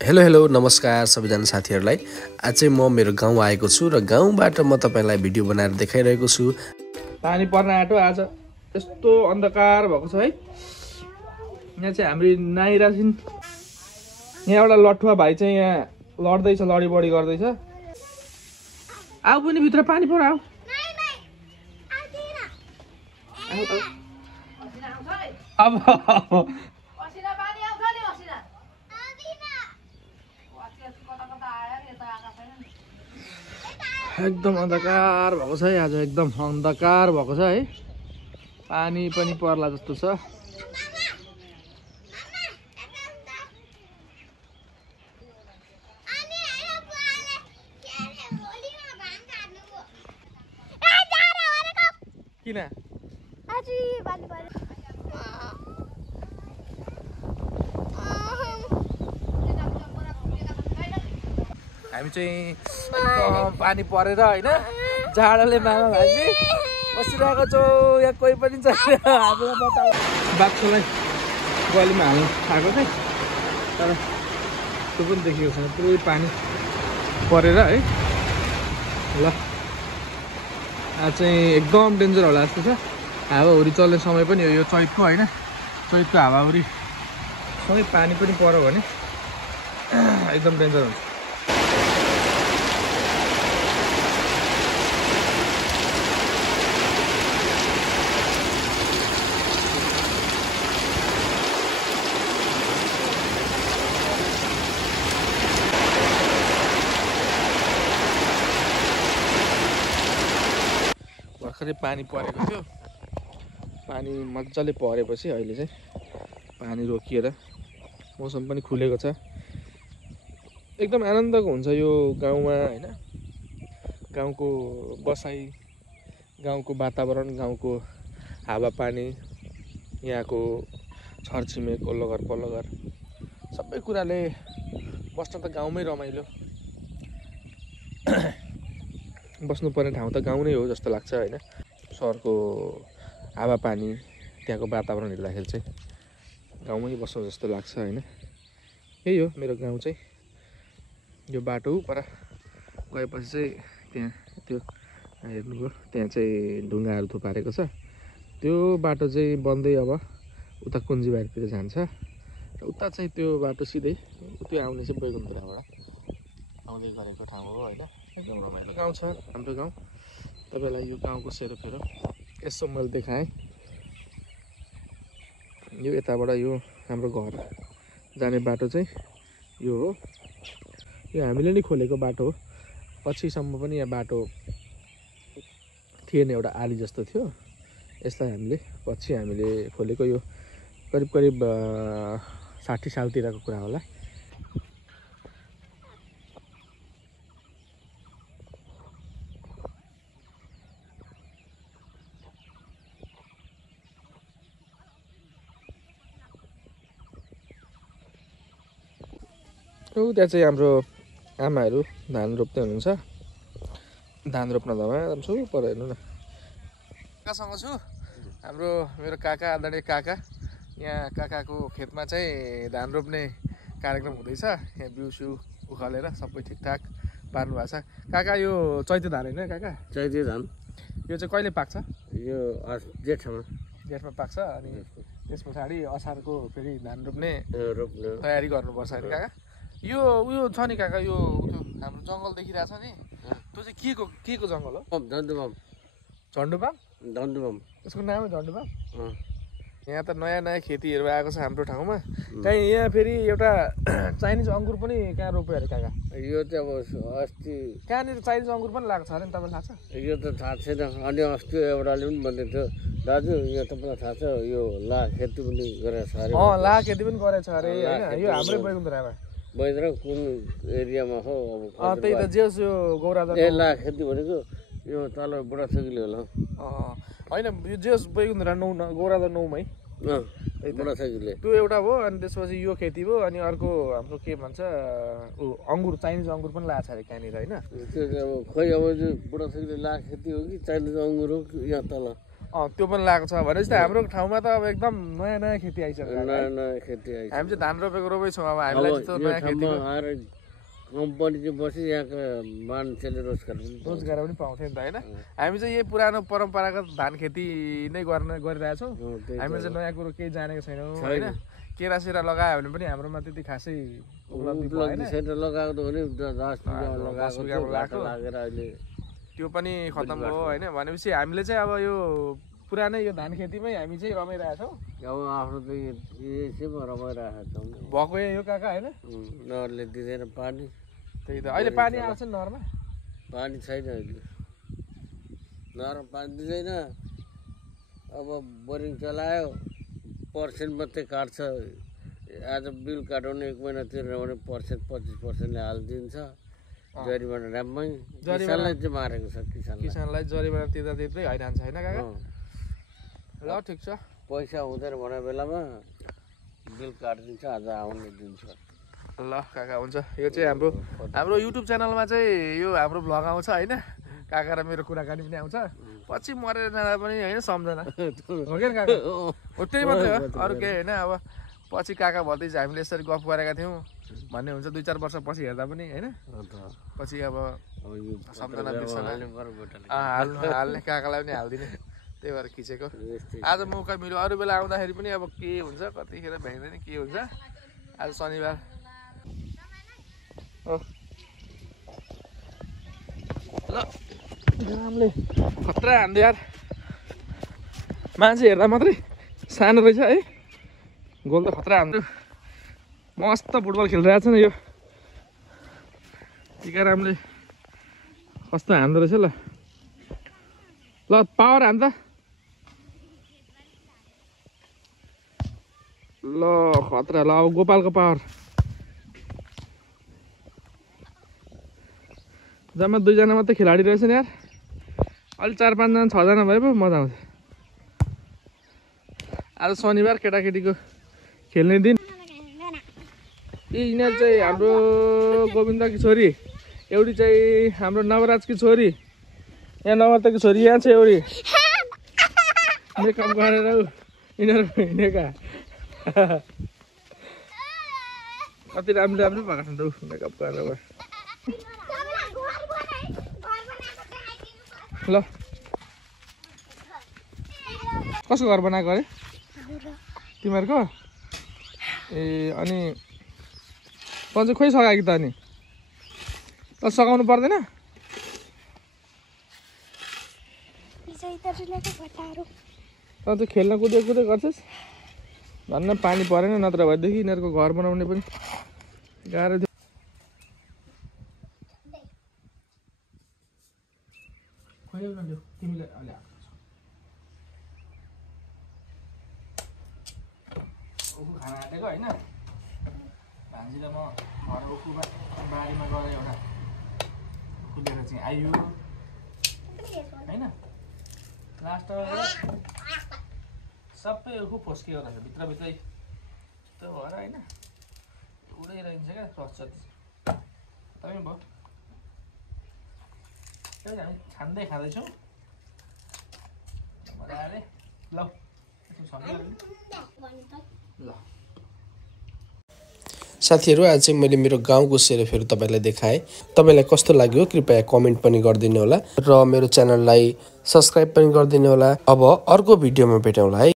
Hello hello नमस्कार सबैजना साथीहरूलाई। आज चाहिँ म मेरो गाउँ आएको छु र गाउँबाट म तपाईँलाई भिडियो बनाएर देखाइरहेको छु। पानी पर्न आँट्यो। आज यस्तो अन्धकार भएको छ है। यहाँ चाहिँ हाम्रो नाइरा छिन्। यहाँ एउटा लठुवा भाइ चाहिँ यहाँ लड्दैछ, लडीबडी गर्दैछ। आऊ पनि भित्र पानी पर आऊ। अब एकदम अन्धकार भएको छ है। आज एकदम अन्धकार भएको छ है। पानी पनि पर्ला जस्तो छ। किन हामी चाहिँ एकदम पानी परेर होइन जाडोले मामा भाइले बसिरहेको छौँ। यहाँ कोही पनि छैन हामीलाई बचाउ। बाक्सोलाई गलीमा हाल्नु आएको थिएँ तर त्यो पनि देखेको छैन। पुरै पानी परेर है। ल आज चाहिँ एकदम डेन्जर होला जस्तो छ। हावाहुरी चल्ने समय पनि हो यो चैतको होइन। चैतको हावाहुरी सँगै पानी पनि पर्यो भने एकदम डेन्जर हुन्छ। भर्खरै पानी परेको थियो। पानी मजाले परेपछि अहिले चाहिँ पानी रोकिएर मौसम पनि खुलेको छ। एकदम आनन्दको हुन्छ यो गाउँमा होइन। गाउँको बसाइ, गाउँको वातावरण, गाउँको हावापानी, यहाँको छरछिमेक, वल्लो घर पल्लो घर सबै कुराले बस्न त गाउँमै रमाइलो। बस्नुपर्ने ठाउँ त गाउँ नै हो जस्तो लाग्छ होइन। सहरको हावापानी, त्यहाँको वातावरण हेर्दाखेरि चाहिँ गाउँमै बस्नु जस्तो लाग्छ होइन। यही हो मेरो गाउँ चाहिँ। यो बाटो पर गएपछि चाहिँ त्यहाँ त्यो हेर्नुभयो, त्यहाँ चाहिँ ढुङ्गाहरू थुपारेको छ। त्यो बाटो चाहिँ बन्दै अब उता कुञ्जीबारीतिर जान्छ र उता चाहिँ त्यो बाटो सिधै त्यो आउने चाहिँ बैकुण्ठबाट आउँदै गरेको ठाउँ हो होइन। एकदम रमाइलो गाउँ छ हाम्रो गाउँ। तपाईँलाई यो गाउँको सेरोफेरो यसो मैले देखाएँ। यो यताबाट यो हाम्रो घर जाने बाटो चाहिँ यो हो। यो हामीले नै खोलेको बाटो हो। पछिसम्म पनि यहाँ बाटो थिएन, एउटा आली जस्तो थियो। यसलाई हामीले खोलेको। यो करिब 60 सालतिरको कुरा होला। त्यहाँ चाहिँ हाम्रो आमाहरू धान रोप्दै हुनुहुन्छ। धान रोप्न धमाधम छु पर हेर्नु न। काकासँग छु। मेरो काका, आदरणीय काका। यहाँ काकाको खेतमा चाहिँ धान रोप्ने कार्यक्रम हुँदैछ। यहाँ बिउसु उखालेर सबै ठिकठाक पार्नु भएको छ। काका यो चैते धान होइन काका? चैते धान। यो चाहिँ कहिले पाक्छ? यो जेठमा पाक्छ। अनि त्यस पछाडि असारको फेरि धान रोप्ने तयारी गर्नुपर्छ होइन काका? यो उयो छ नि काका, यो हाम्रो जङ्गल देखिरहेछ नि, त्यो चाहिँ के को जङ्गल हो? झन्डुबाम। त्यसको नामै झन्डुबाम। यहाँ त नयाँ खेतीहरू आएको छ हाम्रो ठाउँमा। कहीँ यहाँ फेरि एउटा चाइनिज अङ्गुर पनि कहाँ रोप्यो अरे काका? यो चाहिँ अब अस्ति कहाँनिर चाइनिज अङ्गुर पनि लाग्छ अरे नि, तपाईँलाई थाहा छ? यो त थाहा छैन। अनि अस्ति एउटाले पनि भन्दै थियो, दाजु यो तपाईँलाई थाहा छ यो ला खेती पनि गरेको छ अरे? ला खेती पनि गरेछ अरे होइन। यो हाम्रै बैकुण्ठमा कुन एरियामा हो अब त्यही त जेस यो गौराजा ला खेती भनेको यो तल बुढाथोकीले होला होइन। यो जेस बैकुण्ठ गौराजा 9 बुढाथोकीले त्यो एउटा भयो। अनि त्यसपछि यो खेती भयो। अनि अर्को हाम्रो के भन्छ अङ्गुर, चाइनिज अङ्गुर पनि लाग्छ अरे कहाँनिर होइन। त्यो अब खोइ अब बुढाथोकीले ला खेती हो कि चाइनिज अङ्गुर हो कि यहाँ तल त्यो पनि लगाएको छ भनेपछि त हाम्रो ठाउँमा त अब एकदम नयाँ नयाँ खेती आइसक्यो नयाँ नयाँ खेती आइसक्यो। हामी चाहिँ धान रोपेको रोपै छौँ अब हामीलाई चाहिँ त्यो नयाँ खेती कम्पनी चाहिँ बसी यहाँको मान्छेले रोजगार पनि पाउँथ्यो नि त होइन हामी चाहिँ यही पुरानो परम्परागत धान खेती नै गरिरहेछौँ हामीले चाहिँ नयाँ कुरो केही जानेको छैनौँ होइन केरासेरा लगायो भने पनि हाम्रोमा त्यति खासै उपलब्धि भएन लगाएको त हो नि 10 बिघामा लागेर अहिले त्यो पनि खतम हो होइन भनेपछि हामीले चाहिँ अब यो पुरानै यो धान खेतीमै हामी चाहिँ रमाइरहेछौँ अब आफ्नो चाहिँ रमाइरहेको छौँ भएको यो काका होइन नहरले दिँदैन पानी त्यही त अहिले पानी आउँछ नि नहरमा पानी छैन अहिले नहरमा पानी दिँदैन अब बोरिङ चलायो पर्सेन्ट मात्रै काट्छ आज बिल काटाउने 1 महिना तिर्नु भने पर्सेन्ट 25%ले हालिदिन्छ जरिमाना ड्याममै किसानलाई चाहिँ मारेको छ किसानलाई जरिमाना तिर्दा तिर्दै हैरान्छ होइन काका ल ठिक छ पैसा हुँदैन भने बेलामा बिल काटिदिन्छ आज आउने दिन्छ ल काका हुन्छ यो चाहिँ हाम्रो युट्युब च्यानलमा चाहिँ यो हाम्रो भ्लग आउँछ होइन काका र मेरो कुराकानी पनि आउँछ पछि मरेर जाँदा पनि होइन सम्झना हो क्या काका हो त्यही मात्रै हो अरू केही होइन अब पछि काका भतिज हामीले यसरी गफ गरेका थियौँ भन्ने हुन्छ 2-4 वर्ष पछि हेर्दा पनि होइन पछि अब सम्झना बिर्सना हाल्ने काकालाई पनि हालिदिने त्यही भएर खिचेको आज मौका मिल्यो अरू बेला आउँदाखेरि पनि अब के हुन्छ कतिखेर भ्याइँदैन के हुन्छ आज शनिबार हो ल रामले खतरा हान्दै यार मान्छे हेर्दा मात्रै सानो रहेछ है गोल त खतरा हान्थ्यो मस्त फुटबल खेलिरहेको छ नि यो टिकारामले कस्तो हान्दो रहेछ ल पावर हान्द ल खतरा ल अब गोपालको पावर जम्मा 2 जना मात्रै खेलाडी रहेछ नि यार अलि 4-5 जना 6 जना भए पो मजा आउँछ आज शनिबार केटाकेटीको खेल्ने दिन यिनीहरू चाहिँ हाम्रो गोविन्दकी छोरी एउटी चाहिँ हाम्रो नवराजकी छोरी यहाँ नवरताकी छोरी यहाँ छ एउटी मेकअप गरेर यिनीहरू हिँडेका कति राम्रो राम्रो भएको छ नि त मेकअप गरेर ल कसको घर बनाएको अरे तिमीहरूको ए अनि पञ्च खोइ सकायो कि त अनि त सघाउनु पर्दैन त चाहिँ खेल्न कुदे गर्छस् भन्न पानी परेन नत्र भएदेखि यिनीहरूको घर बनाउने पनि गाह्रो थियो तिमीले अलि उखु खाना आँटेको होइन भान्जी र म घर उखुमा बारीमा गएर एउटा उखु लिएर चाहिँ आयो होइन लास्ट सबै उखु फस्कियो रहेछ भित्रभित्रै त्यो भएर होइन उडै रहन्छ क्या रस जति तपाईँ भयो त्यही हामी छान्दै खाँदैछौँ मजाले ल ल साथीहरू आज चाहिँ मैले मेरो गाउँको सेरोफेरो तपाईँलाई देखाएँ तपाईँलाई कस्तो लाग्यो कृपया कमेन्ट पनि गरिदिनु होला र मेरो च्यानललाई सब्स्क्राइब पनि गरिदिनु होला अब अर्को भिडियोमा भेटौँला है।